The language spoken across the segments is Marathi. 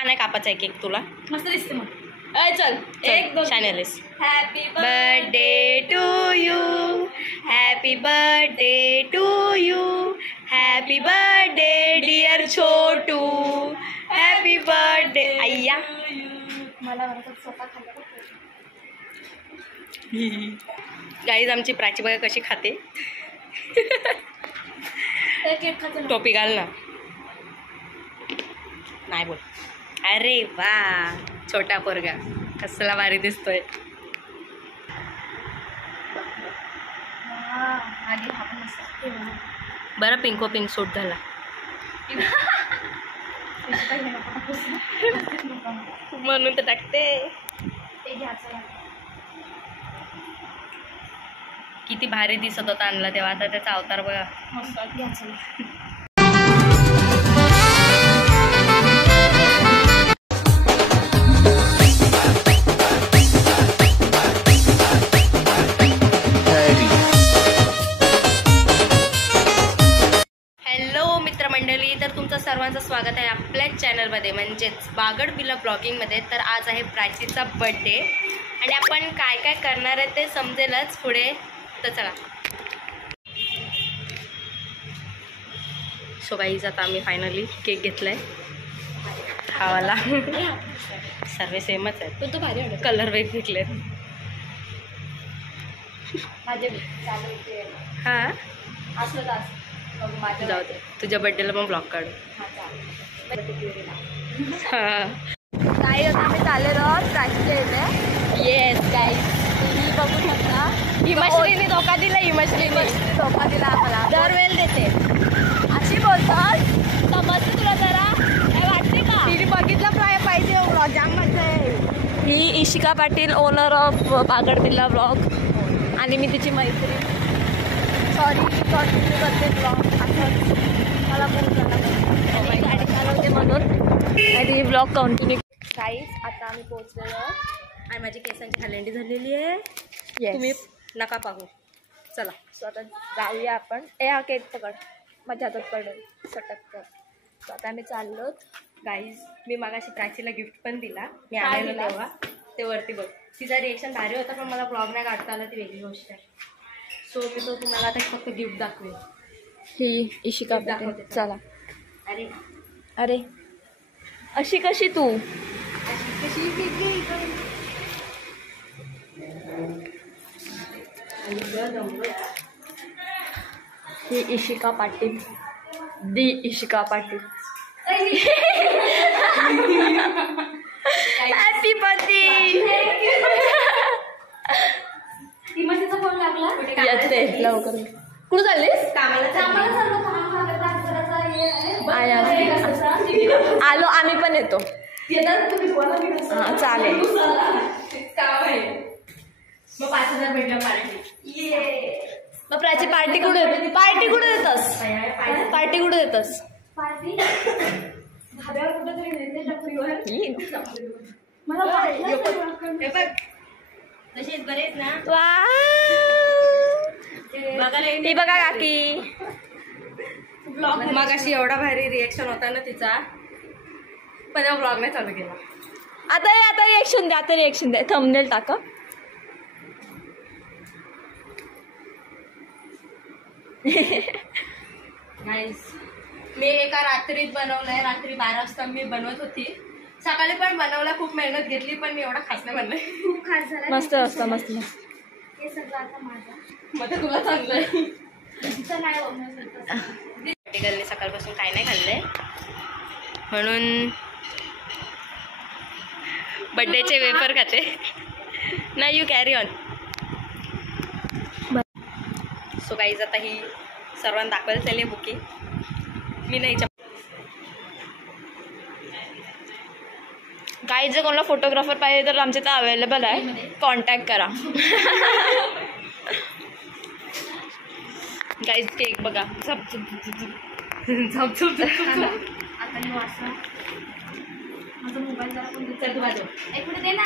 का नाही कापायचा केक तुला? मस्त दिसते मग. चल एक दोन शायनलेस. Happy birthday to you, happy birthday to you, happy birthday dear Chhotu, happy birthday. अय्या मला स्वतः खाल्लं. गाईज आमची प्राची बघा कशी खाते. टोपी घाल ना. नाही बोल. अरे वा छोटा पोरगा कसला भारी दिसतोय. बरं पिंको पिंक सूट झाला. म्हणून तर टाकते. किती भारी दिसत होता आणला तेव्हा, आता त्याचा अवतार बघा. हॅलो मित्रमंडळी, तर तुमचं सर्वांचं स्वागत आहे आपल्याच चॅनलमध्ये म्हणजेच बागड बिला ब्लॉगिंगमध्ये. तर आज आहे प्राचीचा बर्थडे आणि आपण काय काय करणार आहे ते समजेलच पुढे. तर चला. सो गाईज आता आम्ही फायनली केक घेतलाय. हा वाला सर्व सेमच आहे पण तो भारी वाटत, कलर वेगवेगळे. हां जाऊ दे, तुझ्या बर्थडेला पण ब्लॉग काढू. हां काही होता आम्ही चाललेलो प्राचीच्या इथे. येस गाईज तुम्ही बघू शकता. हिमश्रीने धोका दिला. हिमश्रीने धोका दिला आम्हाला. दरवेळ देते अशी बोलतात. समजते तुला जरा काय वाटते का? तिने बघितलं पाहिजे व्लॉग, जाम मजा आहे. ही इशिका पाटील, ओनर ऑफ बागड बिल्ला ब्लॉग, आणि मी तिची मैत्रीण. सॉरी कंटिन्यू करते ब्लॉग. असं मला फोन झाला गाडी चालवते म्हणून आणि ब्लॉग कंटिन्यू. गाईज आता आम्ही पोहोचलेलो आणि माझी केसांची हलेंडी झालेली आहे. तुम्ही नका पाहू. चला सो आता जाऊया आपण. हा केक पकड, माझ्या हातात पडेल सटक कर. सो आता आम्ही चाललो. गाईज मी मागाशी प्राचीला गिफ्ट पण दिला. मी आणायला तेव्हा ते वरती बघ. तिचा रिएक्शन भारी होता पण मला ब्लॉग नाही काढता आला, ती वेगळी गोष्ट आहे. सो मी तो तुम्हाला आता फक्त गिफ्ट दाखवेल. ही इशिका दाखवते. चला. अरे अरे अशी कशी तू? ही Ishika Patil, the Ishika Patil. Happy birthday. Phone लागला. येते लवकर. कुठं चाललीस? आलो आम्ही पण येतो. चालेल. मग 5,000 भेटला पार्टी. मग प्राची पार्टी कुठे देतस? पार्टी कुठे देतस? तसेच बरेच ना. ही बघा काकी. मग अशी एवढा भारी रिएक्शन होता ना तिचा, पण ब्लॉग नाही चालू केला. आता रिएक्शन द्या. थंबनेल टाका. नाईस. मी एका रात्रीत बनवलंय. रात्री 12 वाजता मी बनवत होती. सकाळी पण बनवला, खूप मेहनत घेतली, पण मी एवढा खास नाही बनलाय. खूप खास झाला. मस्त असतं. मस्त हे सगळं आता माझं मग तुला चांगलंय. गर्लने सकाळपासून काय नाही खाल्लंय म्हणून बर्थडेचे वेफर खाते. नाही you carry on. So guys आता ही सर्वांना दाखवायला चालली बुकिंग. मी नाही गाईज जर कोणाला फोटोग्राफर पाहिजे तर आमच्या इथं अवेलेबल आहे, कॉन्टॅक्ट करा. गाईज केक बघा. झप आता मी वाचला. माझा मोबाईल जरा पण दुसऱ्या तू वाजव. एक मिनिट दे ना.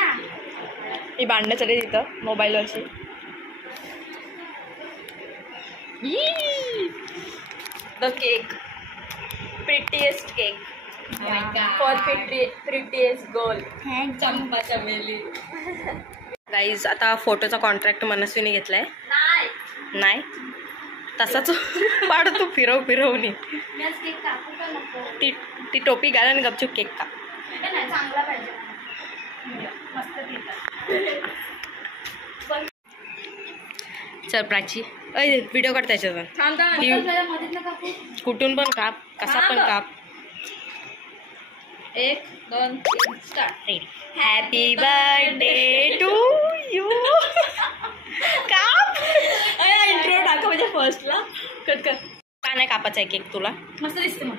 ही भांडणं चालली तिथं मोबाईलवरची. The cake, prettiest cake. For prettiest girl. Champa Chameli. Guys आता फोटोचा कॉन्ट्रॅक्ट मनस्वीने घेतलाय. नाही तसाच पाड तू फिरवून ती टोपी घाल आणि गपचूप केक का. चांगला पाहिजे मस्त. चल प्राची व्हिडिओ काढ त्याच्यावर. कुठून पण काप कसा पण काप. 1 2 3 start. Happy birthday to you. काप इंट्रो टाका म्हणजे फर्स्टला कट कर. का नाही कापायचा आहे केक तुला. मस्त दिसते मग.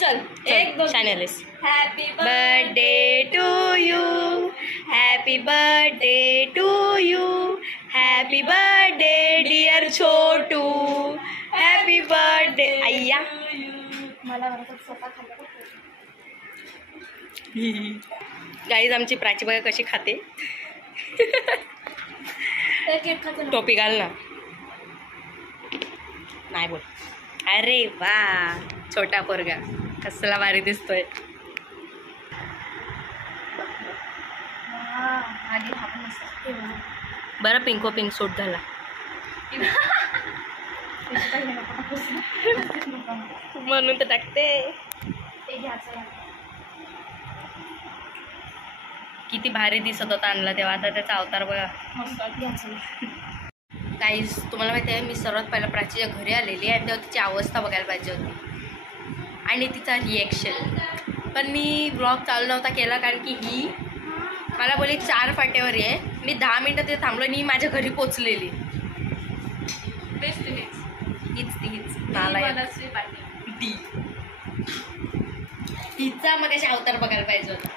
चल 1 2 चॅनलिस. Happy birthday to you. Happy birthday to you. Happy birthday dear Chhotu. Happy birthday. अय्या मला स्वतः खाल्लं. गाईज आमची प्राची बघा कशी खाते. केक खायचं. टोपी घाल ना. नाही बोल. अरे वा छोटा पोरगा कसला भारी दिसतोय. आधी हा पण मस्त. बरं पिंको पिंक सूट झाला. म्हणून तर टाकते. ते घ्यायचं. किती भारी दिसत होता आणला तेव्हा. आता त्याचा अवतार बघा. मस्त घ्यायचं. काहीच तुम्हाला माहिती आहे मी सर्वात पहिला प्राचीच्या घरी आलेली आणि तेव्हा तिची अवस्था बघायला पाहिजे होती आणि तिचा रिॲक्शन. पण मी ब्लॉग चालू नव्हता केला कारण की ही मला बोलली 4 फाट्यावर आहे. मी 10 मिनटं ते थांबलो आणि माझ्या घरी पोचलेली. हीच हिचा मग त्याचे अवतार बघायला पाहिजे होता.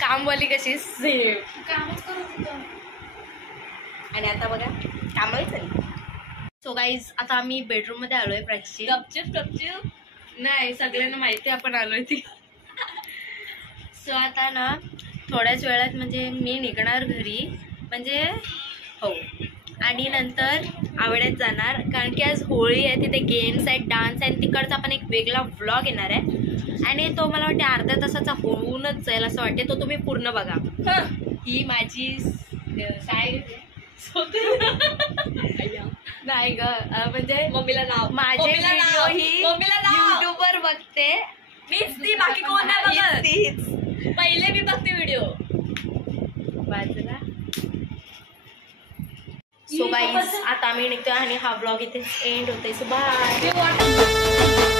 कामवाली कशी सेम कामच करत होतं. आणि आता बघा कामही चालली. सो गाईज आता आम्ही बेडरूममध्ये आलोय प्राची. गपचूप नाही सगळ्यांना माहिती आपण आलोय ती. सो आता ना थोड्याच वेळात म्हणजे मी निघणार घरी म्हणजे हो आणि नंतर आवडत जाणार कारण की आज होळी आहे. तिथे गेम्स आहेत डान्स आहे तिकडचा पण एक वेगळा व्लॉग येणार आहे आणि तो मला वाटते अर्ध्या तासाचा होऊनच जाईल असं वाटते. तो तुम्ही पूर्ण बघा. ही माझी काय नाही ग म्हणजे मम्मीला नाव. माझे व्हिडिओ ही युट्यूबवर बघते. मीच ती बाकी कोण नाही बघत. तीच पहिले मी बघते व्हिडिओ. बाजूला. सो गाईज आता आम्ही निघतोय आणि हा ब्लॉग इथे एंड होतोय. So bye.